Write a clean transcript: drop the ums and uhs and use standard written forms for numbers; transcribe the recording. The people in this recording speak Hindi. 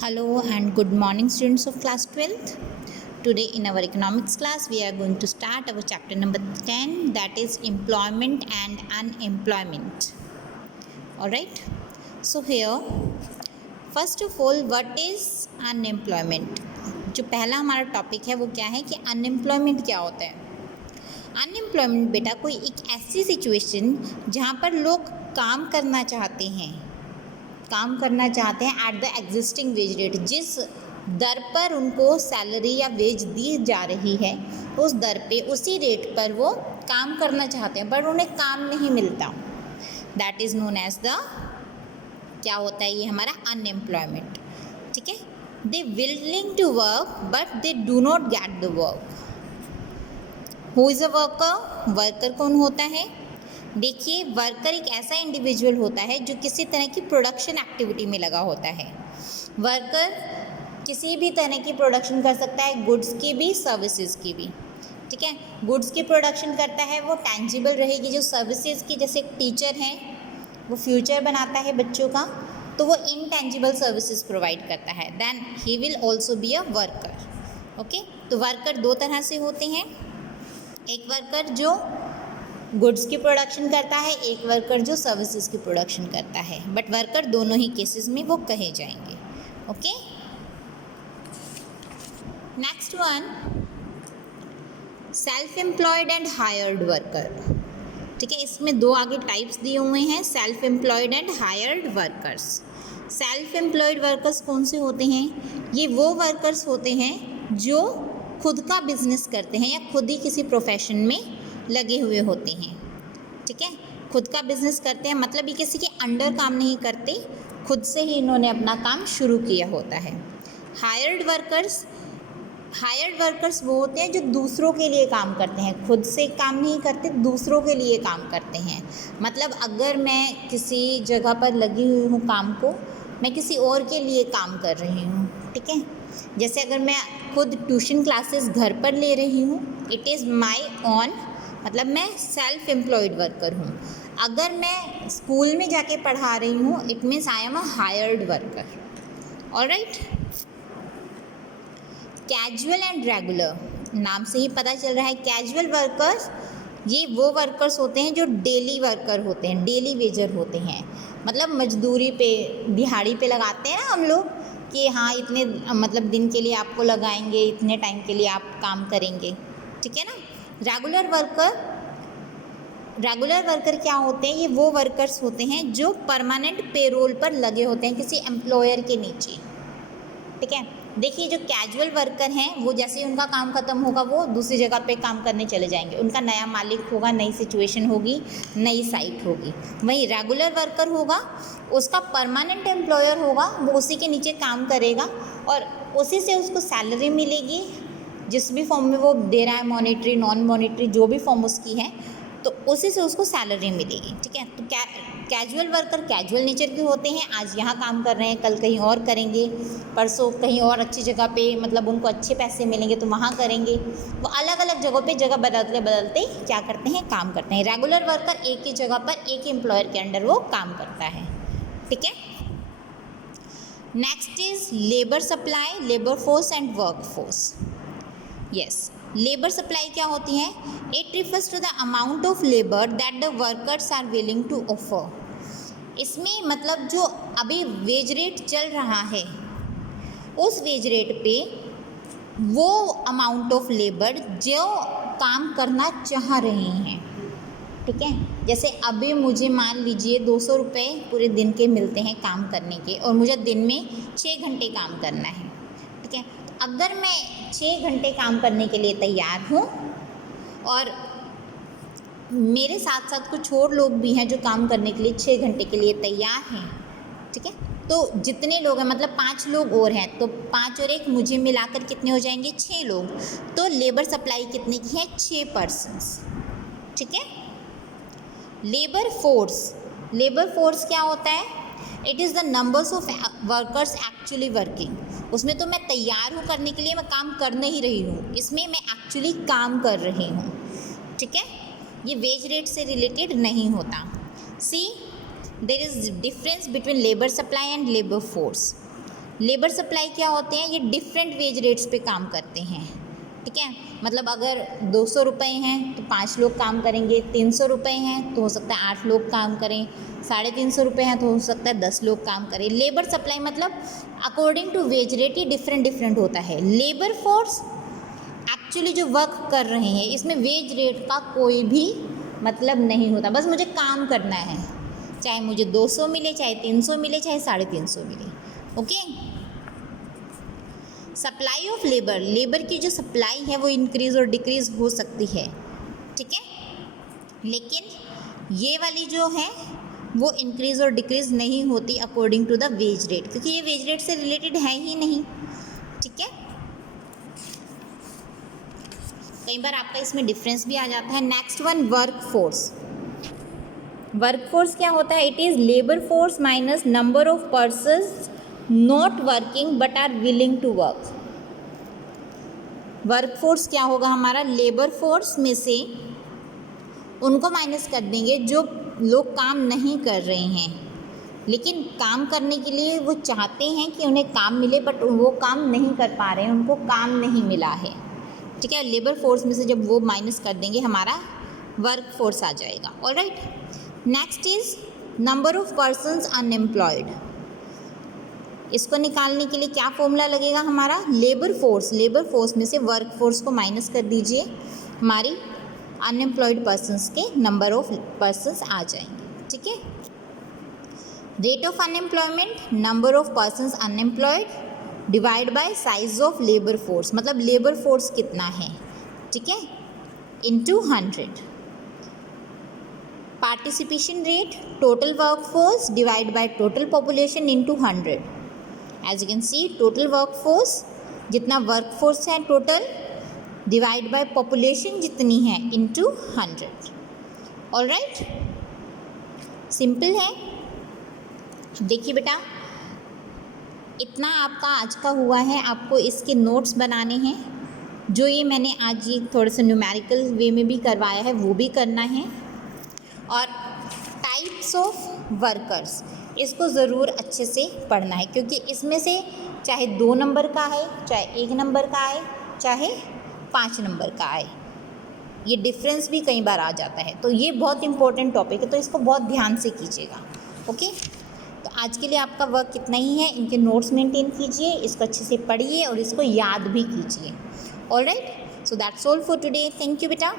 Hello and good morning, students of class 12th. Today in our economics class we are going to start our chapter number 10, that is employment and unemployment. Alright, so here first of all what is unemployment. जो पहला हमारा टॉपिक है वो क्या है कि अनएम्प्लॉयमेंट क्या होता है. अनएम्प्लॉयमेंट बेटा कोई एक ऐसी सिचुएशन जहाँ पर लोग काम करना चाहते हैं at the existing wage rate, जिस दर पर उनको सैलरी या वेज दी जा रही है उस दर पे उसी रेट पर वो काम करना चाहते हैं बट उन्हें काम नहीं मिलता. That is known as the क्या होता है ये हमारा अनएम्प्लॉयमेंट. ठीक है, they willing to work but they do not get the work. Who is a worker. Worker कौन होता है. देखिए, वर्कर एक ऐसा इंडिविजुअल होता है जो किसी तरह की प्रोडक्शन एक्टिविटी में लगा होता है. वर्कर किसी भी तरह की प्रोडक्शन कर सकता है, गुड्स की भी सर्विसेज की भी. ठीक है, गुड्स की प्रोडक्शन करता है वो टेंजिबल रहेगी. जो सर्विसेज की, जैसे एक टीचर है वो फ्यूचर बनाता है बच्चों का, तो वो इनटेंजिबल सर्विसेज प्रोवाइड करता है. Then he will also be a worker. Okay, तो वर्कर दो तरह से होते हैं. एक वर्कर जो गुड्स की प्रोडक्शन करता है, एक वर्कर जो सर्विसेज की प्रोडक्शन करता है, बट वर्कर दोनों ही केसेस में वो कहे जाएंगे. Okay, next one, self employed and hired worker. ठीक है, इसमें दो आगे टाइप्स दिए हुए हैं, self employed and hired workers. Self employed workers कौन से होते हैं. ये वो वर्कर्स होते हैं जो खुद का बिजनेस करते हैं या खुद ही किसी प्रोफेशन में लगे हुए होते हैं. ठीक है, खुद का बिजनेस करते हैं, मतलब ये किसी के अंडर काम नहीं करते, खुद से ही इन्होंने अपना काम शुरू किया होता है. हायर्ड वर्कर्स वो होते हैं जो दूसरों के लिए काम करते हैं, खुद से काम नहीं करते, दूसरों के लिए काम करते हैं. मतलब अगर मैं किसी जगह पर लगी हुई हूँ काम को, मैं किसी और के लिए काम कर रही हूँ. ठीक है, जैसे अगर मैं खुद ट्यूशन क्लासेस घर पर ले रही हूँ, इट इज़ माई ऑन, मतलब मैं सेल्फ एम्प्लॉयड वर्कर हूँ. अगर मैं स्कूल में जाके पढ़ा रही हूँ, it means I am a hired worker. Alright, casual and regular, नाम से ही पता चल रहा है. कैजुअल वर्कर्स ये वो वर्कर्स होते हैं जो डेली वर्कर होते हैं, डेली वेजर होते हैं. मतलब मजदूरी पे, दिहाड़ी पे लगाते हैं ना हम लोग कि हाँ इतने मतलब दिन के लिए आपको लगाएंगे, इतने टाइम के लिए आप काम करेंगे. ठीक है ना. रेगुलर वर्कर क्या होते हैं, ये वो वर्कर्स होते हैं जो परमानेंट पेरोल पर लगे होते हैं किसी एम्प्लॉयर के नीचे. ठीक है, देखिए जो कैजुअल वर्कर हैं वो जैसे ही उनका काम ख़त्म होगा वो दूसरी जगह पे काम करने चले जाएंगे, उनका नया मालिक होगा, नई सिचुएशन होगी, नई साइट होगी. वहीं रेगुलर वर्कर होगा, उसका परमानेंट एम्प्लॉयर होगा, वो उसी के नीचे काम करेगा और उसी से उसको सैलरी मिलेगी, जिस भी फॉर्म में वो दे रहा है, मॉनेटरी, नॉन मॉनेटरी, जो भी फॉर्म उसकी है, तो उसी से उसको सैलरी मिलेगी. ठीक है, तो कैजुअल वर्कर कैजुअल नेचर के होते हैं, आज यहाँ काम कर रहे हैं, कल कहीं और करेंगे, परसों कहीं और अच्छी जगह पे, मतलब उनको अच्छे पैसे मिलेंगे तो वहाँ करेंगे. वो अलग अलग जगहों पे जगह बदलते क्या करते हैं, काम करते हैं. रेगुलर वर्कर एक ही जगह पर एक ही एम्प्लॉयर के अंडर वो काम करता है. ठीक है, next is labour supply, labour force and work force. Yes, labour supply क्या होती है. It refers to the amount of labour that the workers are willing to offer. इसमें मतलब जो अभी वेज रेट चल रहा है उस वेज रेट पे वो अमाउंट ऑफ लेबर जो काम करना चाह रहे हैं. ठीक है, जैसे अभी मुझे मान लीजिए 200 रुपये पूरे दिन के मिलते हैं काम करने के, और मुझे दिन में 6 घंटे काम करना है. ठीक है, अगर मैं 6 घंटे काम करने के लिए तैयार हूँ और मेरे साथ साथ कुछ और लोग भी हैं जो काम करने के लिए 6 घंटे के लिए तैयार हैं. ठीक है, तो जितने लोग हैं, मतलब 5 लोग और हैं, तो 5 और 1 मुझे मिलाकर कितने हो जाएंगे, 6 लोग. तो लेबर सप्लाई कितने की है, 6 पर्सन्स. ठीक है, लेबर फोर्स क्या होता है. It is the numbers of workers actually working. उसमें तो मैं तैयार हूँ करने के लिए, मैं काम कर नहीं रही हूँ, इसमें मैं एक्चुअली काम कर रही हूँ. ठीक है, ये वेज रेट से रिलेटेड नहीं होता. See, there is difference between labour supply and labour force. Labour supply क्या होते हैं, ये डिफरेंट वेज रेट्स पे काम करते हैं, ठीक है। मतलब अगर 200 रुपये हैं तो 5 लोग काम करेंगे, 300 रुपये हैं तो हो सकता है 8 लोग काम करें, 350 रुपये हैं तो हो सकता है 10 लोग काम करें। लेबर सप्लाई मतलब अकॉर्डिंग टू वेज रेट ये डिफरेंट होता है। लेबर फोर्स एक्चुअली जो वर्क कर रहे हैं, इसमें वेज रेट का कोई भी मतलब नहीं होता, बस मुझे काम करना है, चाहे मुझे 200 मिले, चाहे 300 मिले, चाहे 350 मिले, okay. Supply of labour, labour की जो सप्लाई है वो इंक्रीज़ और डिक्रीज़ हो सकती है, ठीक है, लेकिन ये वाली जो है वो इंक्रीज़ और डिक्रीज़ नहीं होती according to the wage rate, क्योंकि ये वेज रेट से रिलेटेड है ही नहीं, ठीक है। कई बार आपका इसमें डिफरेंस भी आ जाता है। Next one, work force. Work force क्या होता है, it is labour force minus number of persons not working but are willing to work. Work force क्या होगा हमारा, लेबर फोर्स में से उनको माइनस कर देंगे जो लोग काम नहीं कर रहे हैं, लेकिन काम करने के लिए वो चाहते हैं कि उन्हें काम मिले, बट वो काम नहीं कर पा रहे हैं, उनको काम नहीं मिला है, ठीक है। लेबर फोर्स में से जब वो माइनस कर देंगे हमारा वर्क फोर्स आ जाएगा, alright. Next is number of persons unemployed. इसको निकालने के लिए क्या फॉर्मूला लगेगा हमारा, लेबर फोर्स में से वर्क फोर्स को माइनस कर दीजिए, हमारी अनएम्प्लॉयड पर्सन्स के नंबर ऑफ पर्सन्स आ जाएंगे, ठीक है। Rate of unemployment, number of persons unemployed divide by size of labour force, मतलब लेबर फोर्स कितना है, ठीक है, into 100। Participation rate, total work force divide by total population into 100। As you can see, total work force जितना वर्क फोर्स है टोटल डिवाइड बाय पॉपुलेशन जितनी है इनटू 100, ऑलराइट। सिंपल है। देखिए बेटा, इतना आपका आज का हुआ है, आपको इसके नोट्स बनाने हैं। जो ये मैंने आज ये थोड़ा सा न्यूमेरिकल वे में भी करवाया है वो भी करना है, और टाइप्स ऑफ वर्कर्स इसको ज़रूर अच्छे से पढ़ना है, क्योंकि इसमें से चाहे 2 नंबर का है, चाहे 1 नंबर का आए, चाहे 5 नंबर का आए, ये डिफरेंस भी कई बार आ जाता है। तो ये बहुत इंपॉर्टेंट टॉपिक है, तो इसको बहुत ध्यान से कीजिएगा, ओके। तो आज के लिए आपका वर्क कितना ही है, इनके नोट्स मेंटेन कीजिए, इसको अच्छे से पढ़िए और इसको याद भी कीजिए, alright. So that's all for today, thank you बेटा।